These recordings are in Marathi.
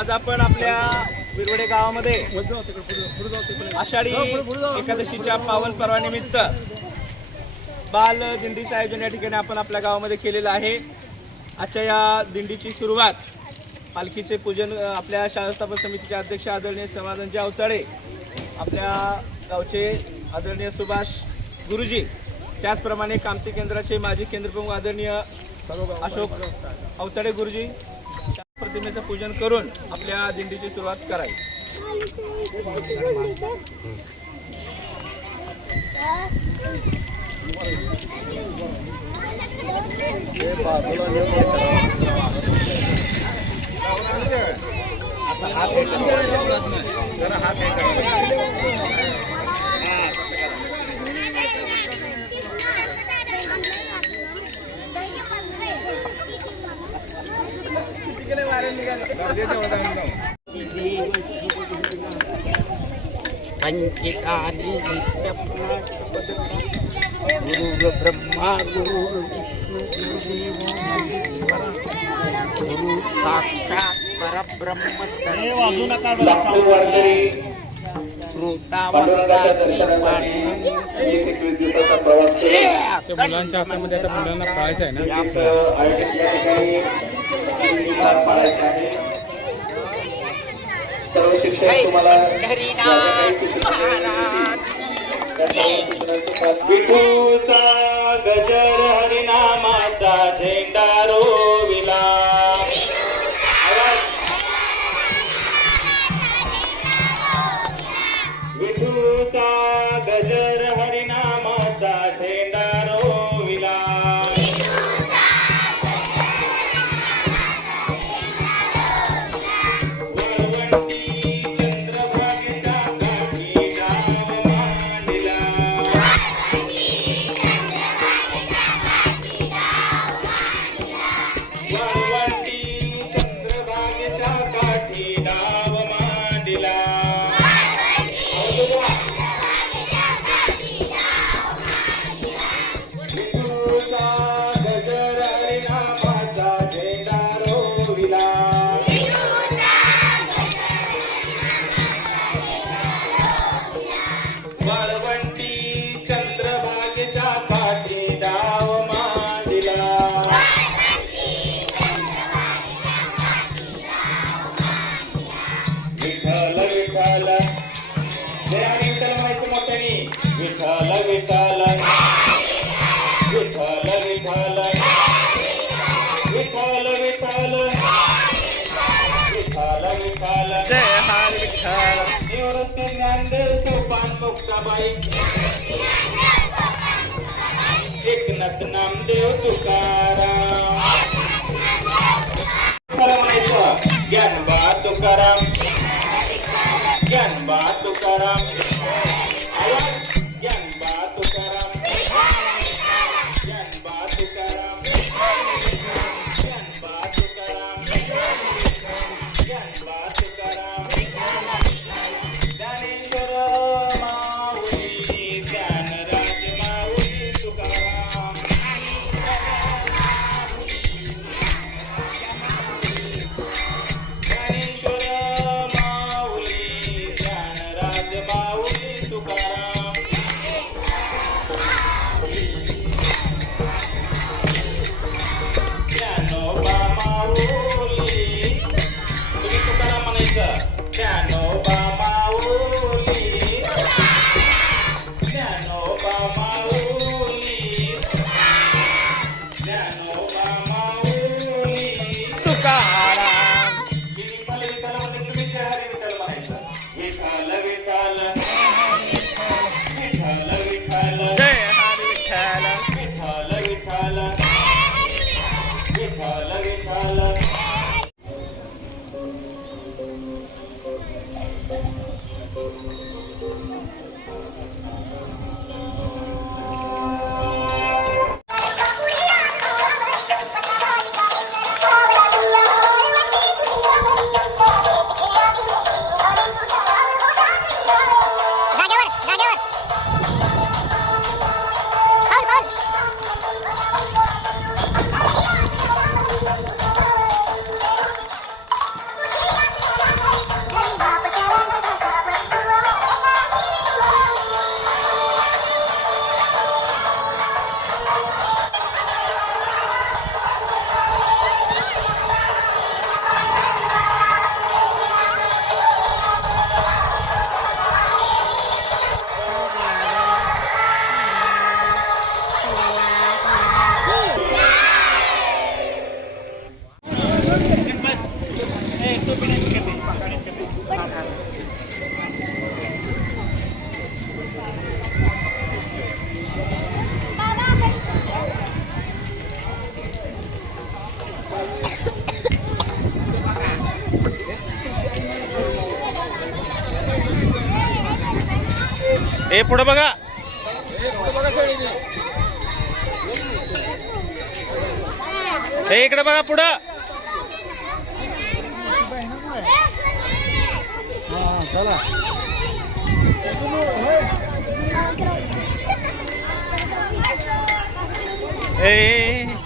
आज आपण आपल्या विरवडे गावामध्ये आषाढी एकादशीच्या पावन पर्वानिमित्त बाल दिंडीचं आयोजन या ठिकाणी आपण आपल्या गावामध्ये केलेलं आहे। आजच्या या दिंडीची सुरुवात पालखीचे पूजन आपल्या शाळा स्थापन समितीचे अध्यक्ष आदरणीय समाधानजी अवताडे, आपल्या गावचे आदरणीय सुभाष गुरुजी, त्याचप्रमाणे कामती केंद्राचे माजी केंद्रप्रमुख आदरणीय अशोक अवताडे गुरुजी प्रतिमेचं पूजन करून आपल्या दिंडीची सुरुवात करावी। गुरु ब्रह्मा गुरु विष्णु गुरु साक्षात परब्रह्म मुलांच्या हातामध्ये आता मुलांना पाहायचं आहे ना। सर्व शिक्षक तुम्हाला विठूचा गजर हरिनामाचा झेंडा रोविला। विठूचा गजर हरिनामाचा झेंडा रोविला। विठ्ठल विठ्ठल विठ्ठल विठ्ठल विठ्ठल विठ्ठल विठ्ठल विठ्ठल जय हरी विठ्ठल। निवृत्ती ज्ञानदेव सोपान मुक्ताबाई, एकनाथ नामदेव तुकाराम, ज्ञानबा तुकाराम, ज्ञानबा तुकाराम, ज्ञानबा तुकाराम, ज्ञानबा तुकाराम, ज्ञानबा तुकाराम, ज्ञानबा तुकाराम, ज्ञानेश्वर माऊली, ज्ञानराज माऊली तुकाराम, ज्ञानेश्वर माऊली, ज्ञानराज माऊली तुकाराम, ज्ञानोबा माऊली, तुम्ही तुकाराम म्हणायचं, ज्ञानोबा माऊली, ज्ञानोबा माऊली, ज्ञानोबा माऊली तुकाराम। विठ्ठल विठ्ठल म्हणजे तुम्ही जय हरी विठ्ठल म्हणायचं, विठ्ठल विठ्ठल विठ्ठल विठ्ठल जय हरी विठ्ठल, विठ्ठल विठ्ठल विठ्ठल विठ्ठल। जागेवर हे पुढे बघा. हे इकडे बघा पुढं. चला ए इकडे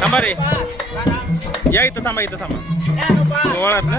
थांबा रे. या इथं थांबा, इथं थांबा. ओळख ना.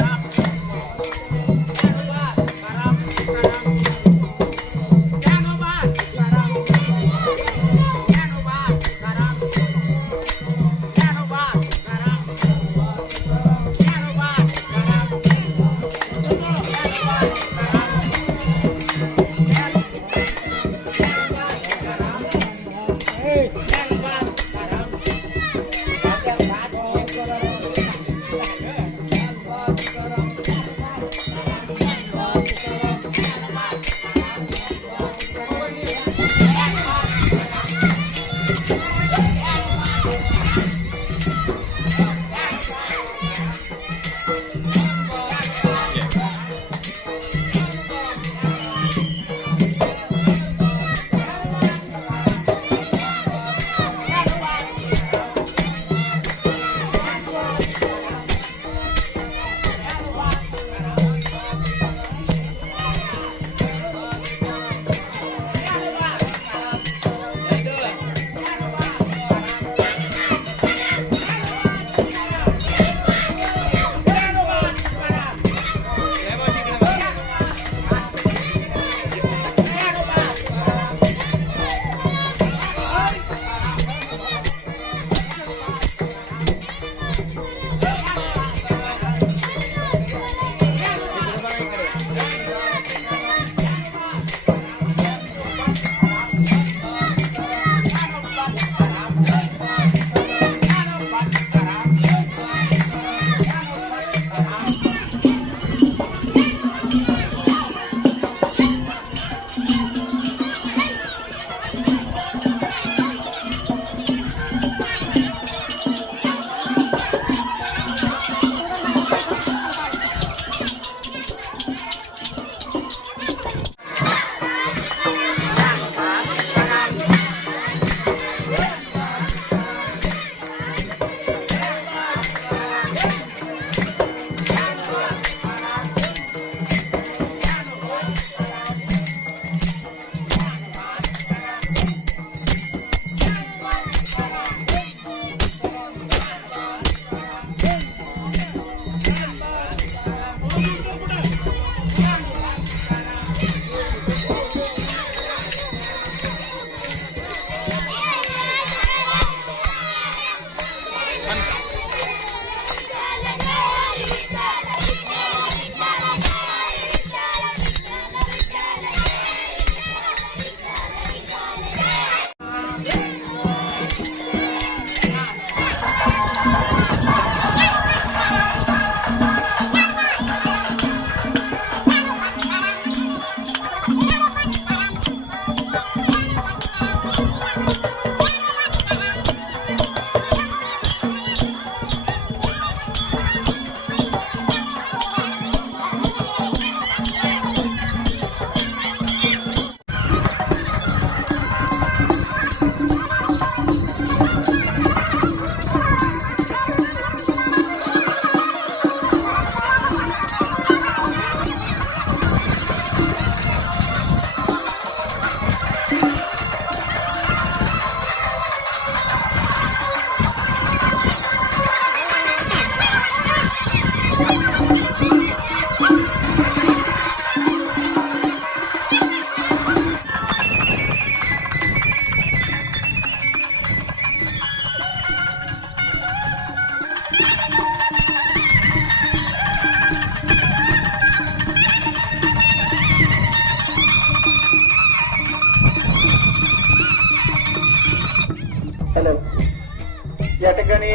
ठिकाणी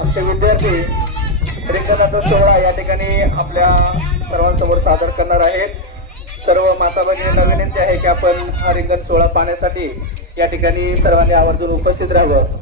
आमचे विद्यार्थी रिंगणाचा सोहळा या ठिकाणी आपल्या सर्वांसमोर सादर करणार आहेत. सर्व माता भगिनींना विनंती आहे की आपण हा रिंगण सोहळा पाहण्यासाठी या ठिकाणी सर्वांनी आवर्जून उपस्थित राहावं.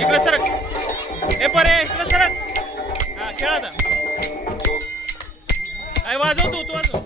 इकडे सरक ए परे इकडे सरक. हा खेळ आता. आई वाजव तू वाजव.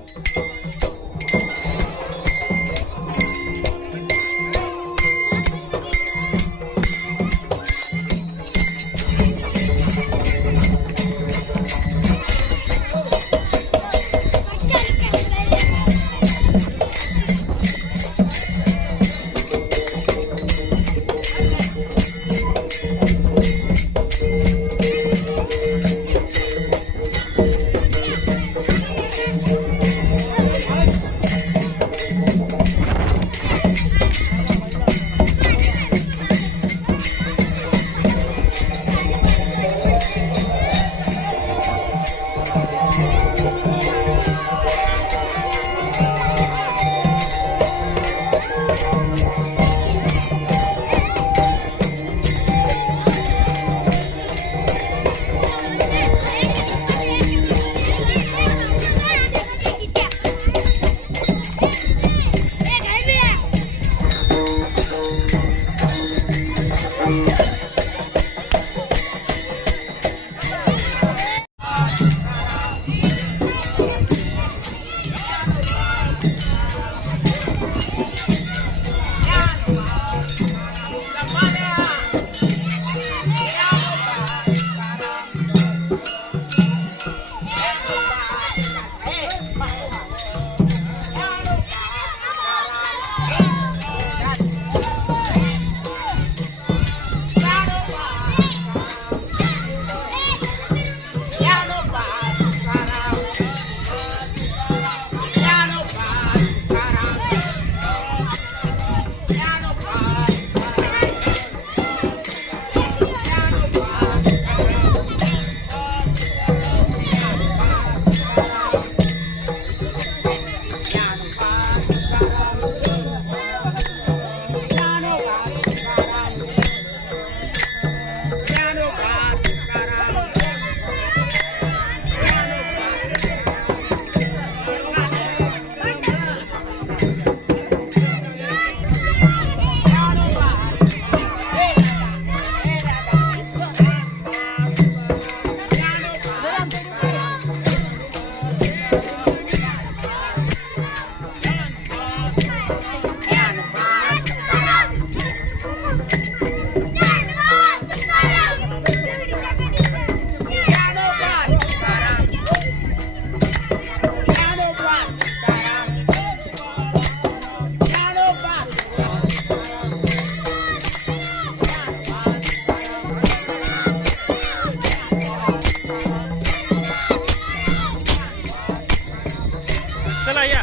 चला या.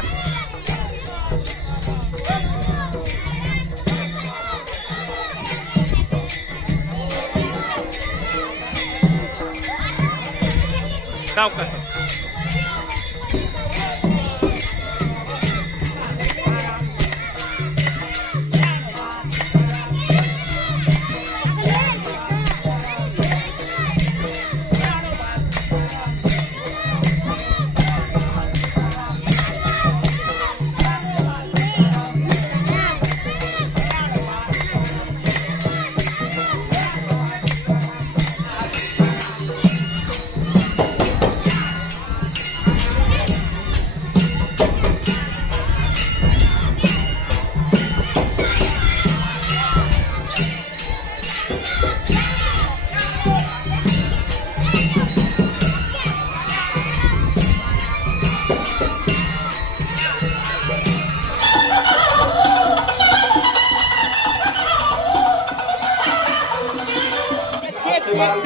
सावकाश.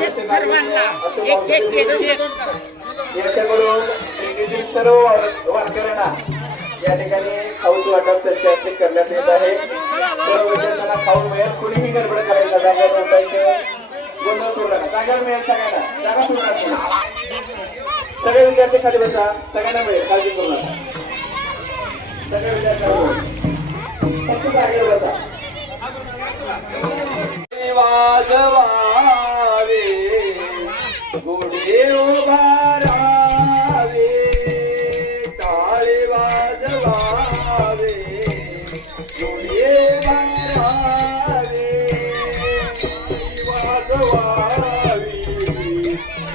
सर्वांना एक एक एक एक याच्याकडून दिंडीतील सर्व वारकऱ्यांना या ठिकाणी खाऊचं वाटप त्यांच्या हस्ते करण्यात येत आहे. सर्व विद्यार्थ्यांना खाऊ मिळेल. कुणीही गडबड करायचा जागेवर बसायचं, गोंधळ करू नका. जागा मिळेल सगळ्यांना, जागा सोडू नका. सगळे विद्यार्थी खाली बसा, सगळ्यांना मिळेल, काळजी करू नका. सगळे विद्यार्थ्यांना फक्त जागेवर बसा. वाजवावे गुढे उभारावे, टाळे वाजवावे गुढे उभारावे, वाजवावी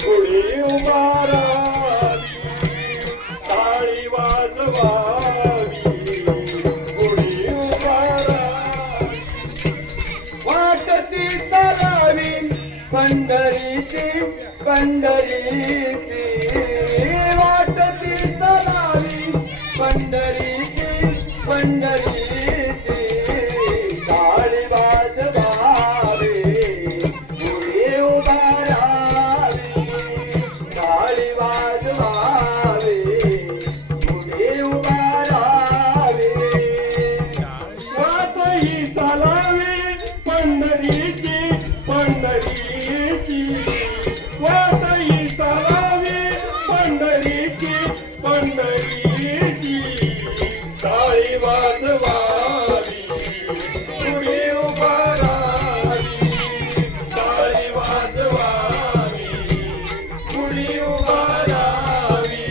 गुढे उभारावी, टाळी वाजवावी गुढे उभारावी, वाटती चालावी पंढरीची पंढरीची, वाटती चालावी पंढरीची पंढरीची, टाळी वाजवावी गुढे उभारावी, टाळी वाजवावी गुढे उभारावी, वाटही चालावी पंढरीची पंढरीची, वाटही चालावी पंढरीची पंढरीची, टाळी वाजवावी गुढे उभारावी, टाळी वाजवावी गुढे उभारावी,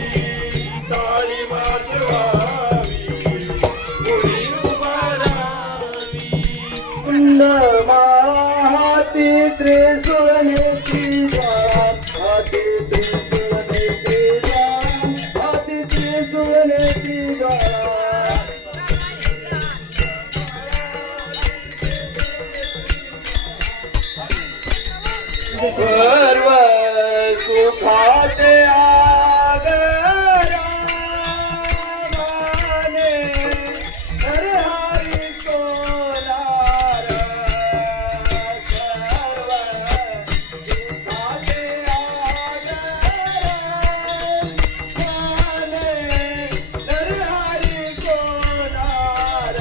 टाळी वाजवावी गुढे उभारावी. हाती त्रिशूळ नेत्री हाती त्रिशूळ नेत्री हाती त्रिशूळ नेत्री सर्व सुखाते आगराने हरे हरी सोनार, सर्व सुखाते आगराने हरे हरी सोनार,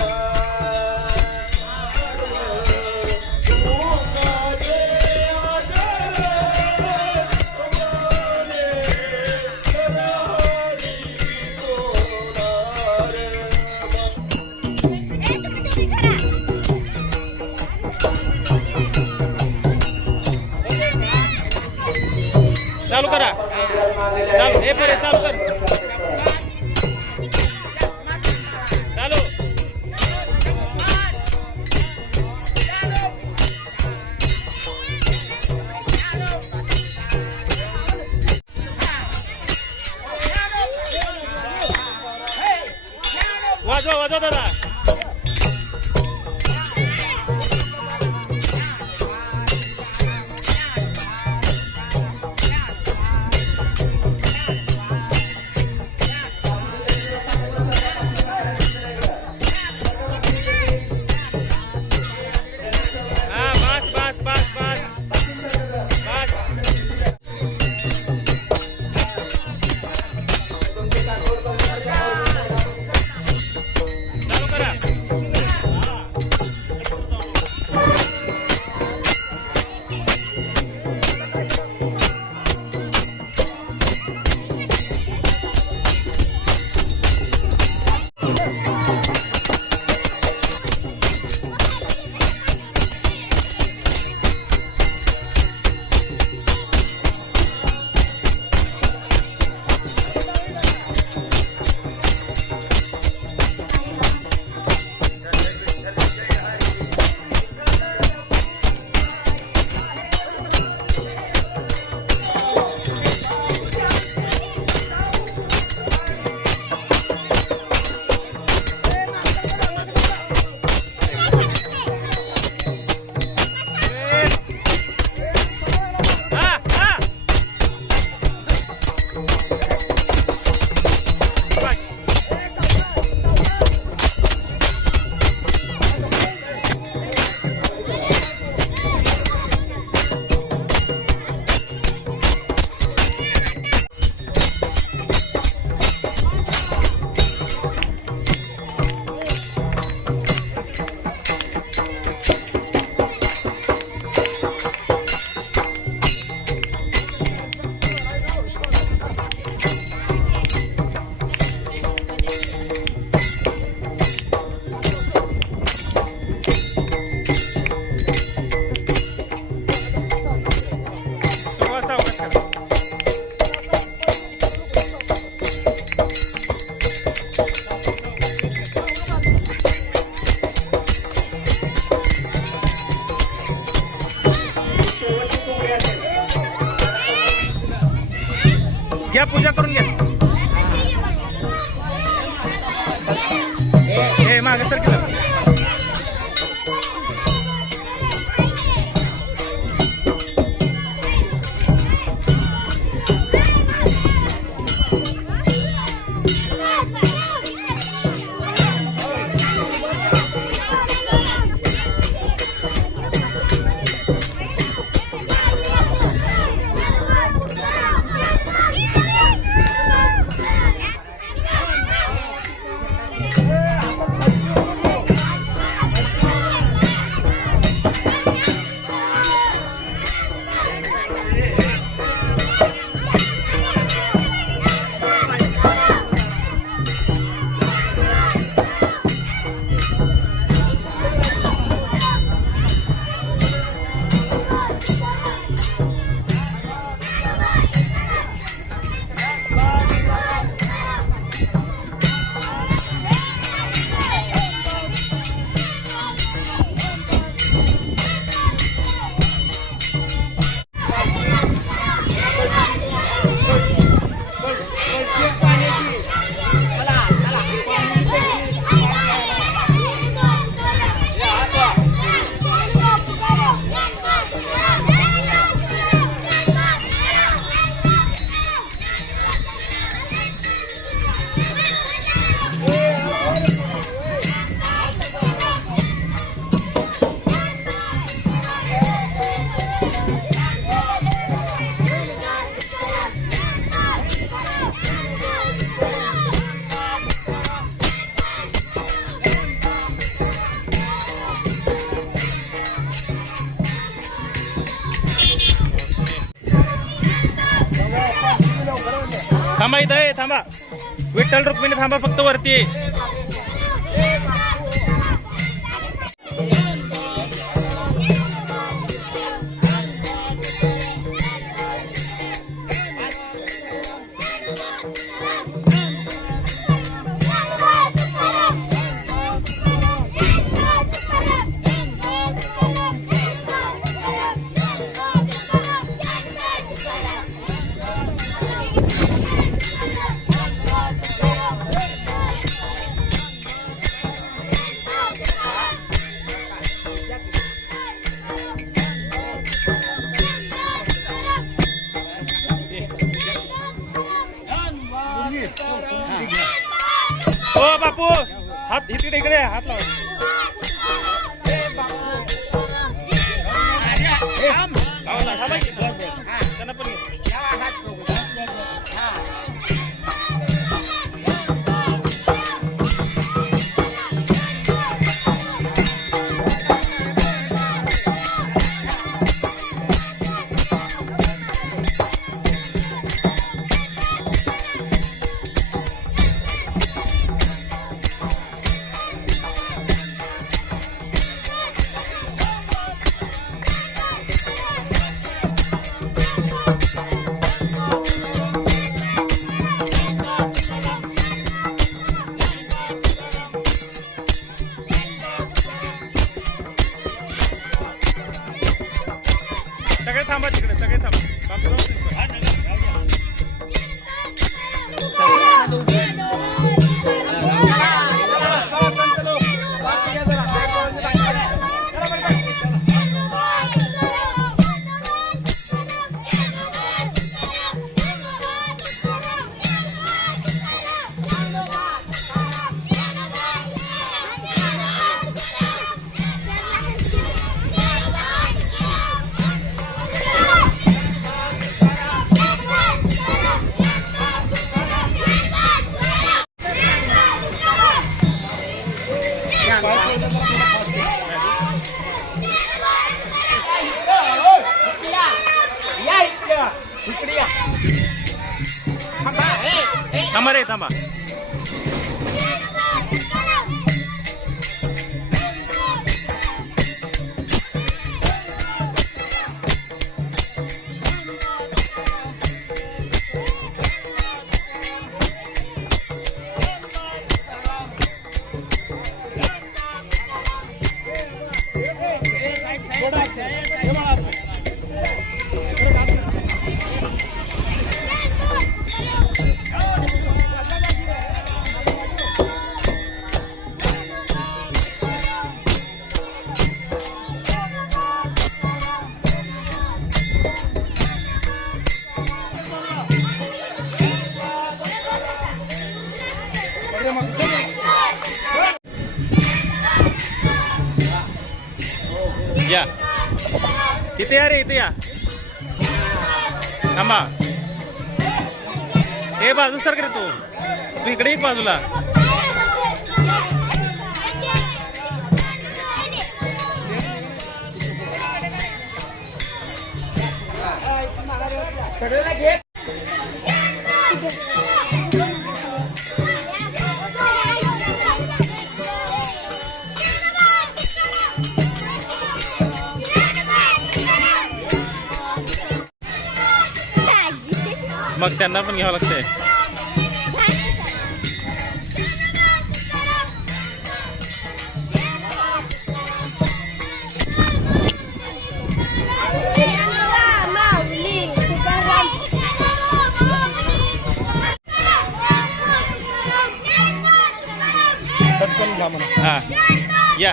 सुखाते चालू करा, चालू हे परे चालू कर, चालू. वाजवा वाजवा दादा. पूजा करून घ्या. हे मागे सर केलं. थांबा इथं आहे, थांबा. विठ्ठल रुक्मिणी थांबा, फक्त वरती आहे. हो बापू, हात इकडे इकडे हात लावा. थांबा की. त्यांना पण घे. सगळे थांबा तिकडे, सगळे थांबा. थांबा रे, थांबा. या इथे या रे, इथे या. थांबा. हे बाजू सर रे तू इकडे एक बाजूला. मग त्यांना पण घ्यावं लागतंय. हा या.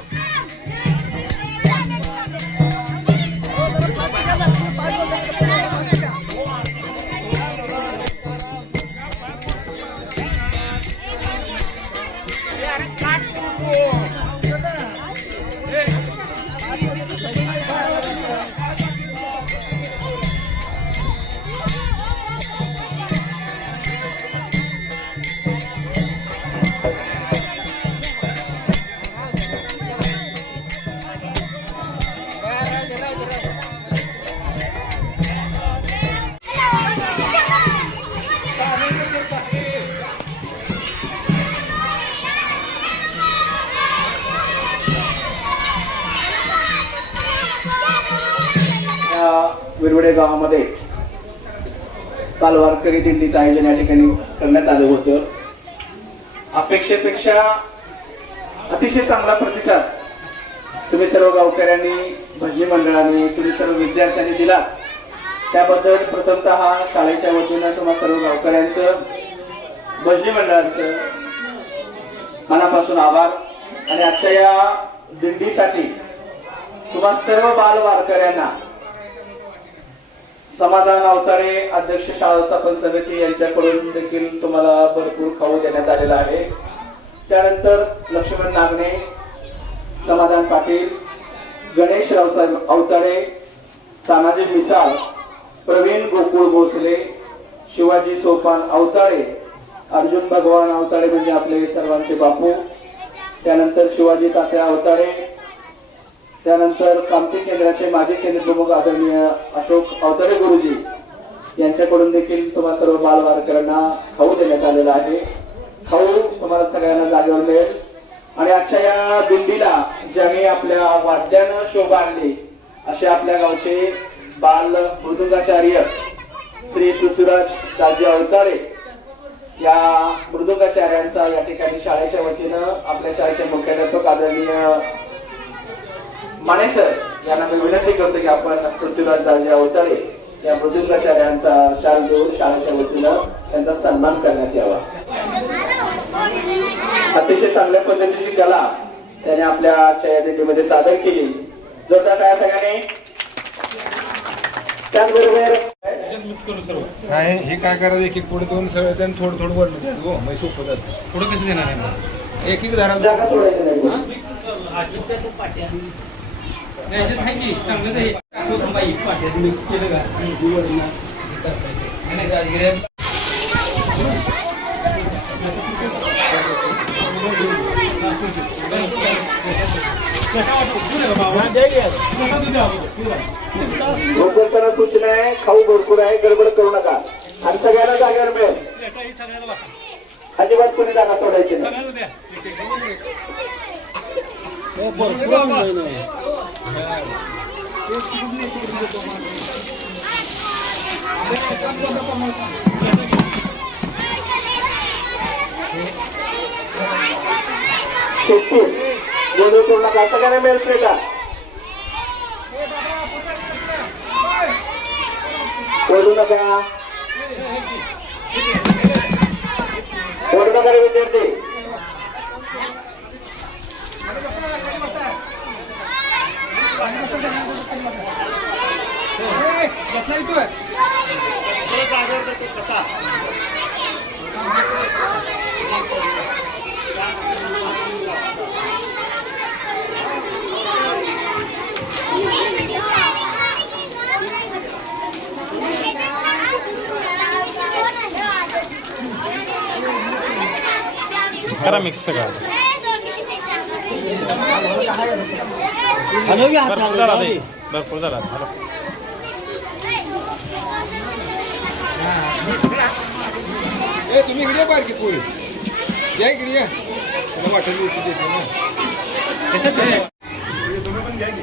विरवडे गावामध्ये काल वारकरी दिंडीचं आयोजन या ठिकाणी करण्यात आलं होतं. अपेक्षेपेक्षा अतिशय चांगला प्रतिसाद तुम्ही सर्व गावकऱ्यांनी, भजनी मंडळांनी, तुम्ही सर्व विद्यार्थ्यांनी दिला. त्याबद्दल प्रथमतः शाळेच्या वतीनं तुम्हा सर्व गावकऱ्यांचं, भजनी मंडळांचं मनापासून आभार. आणि आजच्या या दिंडीसाठी तुम्हा सर्व बाल वारकऱ्यांना समाधान अवतारे, अध्यक्ष शाळा व्यवस्थापन समिती यांच्याकडून देखील तुम्हाला भरपूर खाऊ देण्यात आलेला आहे. त्यानंतर लक्ष्मण नागणे, समाधान पाटील, गणेश रावसाहेब अवतारे, तानाजी मिसाळ, प्रवीण गोकुळ भोसले, शिवाजी सोपान अवतारे, अर्जुन भगवान अवतारे म्हणजे आपले सर्वांचे बापू, त्यानंतर शिवाजी तात्या अवतारे, त्यानंतर कामठी केंद्राचे माजी केंद्र प्रमुख आदरणीय अशोक अवतारे गुरुजी यांच्याकडून देखील तुम्हा सर्व बाल वारकऱ्यांना खाऊ देण्यात आलेला आहे. खाऊ तुम्हाला सगळ्यांना जागेवर मिळेल. आणि आजच्या या दिंडीला ज्यांनी आपल्या वाद्यानं शोभा आणली असे आपल्या गावचे बाल मृदुंगाचार्य श्री पृथ्वीराज दाजी अवतारे या मृदुंगाचार्यांचा या ठिकाणी शाळेच्या वतीनं आपल्या शाळेचे मुख्याध्यापक आदरणीय माने सर यांना मी विनंती करतो की आपण पृथ्वीराज दाजी अवतारे या मृदुंगाचार्यांचा शाल देऊन शाळेच्या वतीनं त्यांचा सन्मान करण्यात यावा. अतिशय चांगल्या पद्धतीची कला त्याने आपल्या आजच्या दिंडीमध्ये सादर केली. जोरदार टाळ्या सगळ्यांनी. त्याचबरोबर काय हे काय करायचं, एक एक पुढे दोन सरळ त्यांनी थोडं थोडं वरलं हो, मग सोपं जातं. पुढे कसं देणार आहे? एक एक धरा जागा सोडायची नाही. लोकांना सूचना आहे, खाऊ भरपूर आहे, गडबड करू नका आणि सगळ्यांना जागेवर मिळेल. अजिबात कोणी जागा सोडायची नाही. गोंधळ करू नका. सगळ्यांना मिळेल का? ओढू नका, ओढू नका रे विद्यार्थी. करा मिक्स सगळं भरपूर झाला ते. भरपूर झाला हॅलो. तुम्ही इकडे बारकी पोळी या इकडे या तुला वाटेल दिवशी देतो ना तुम्ही पण घ्या की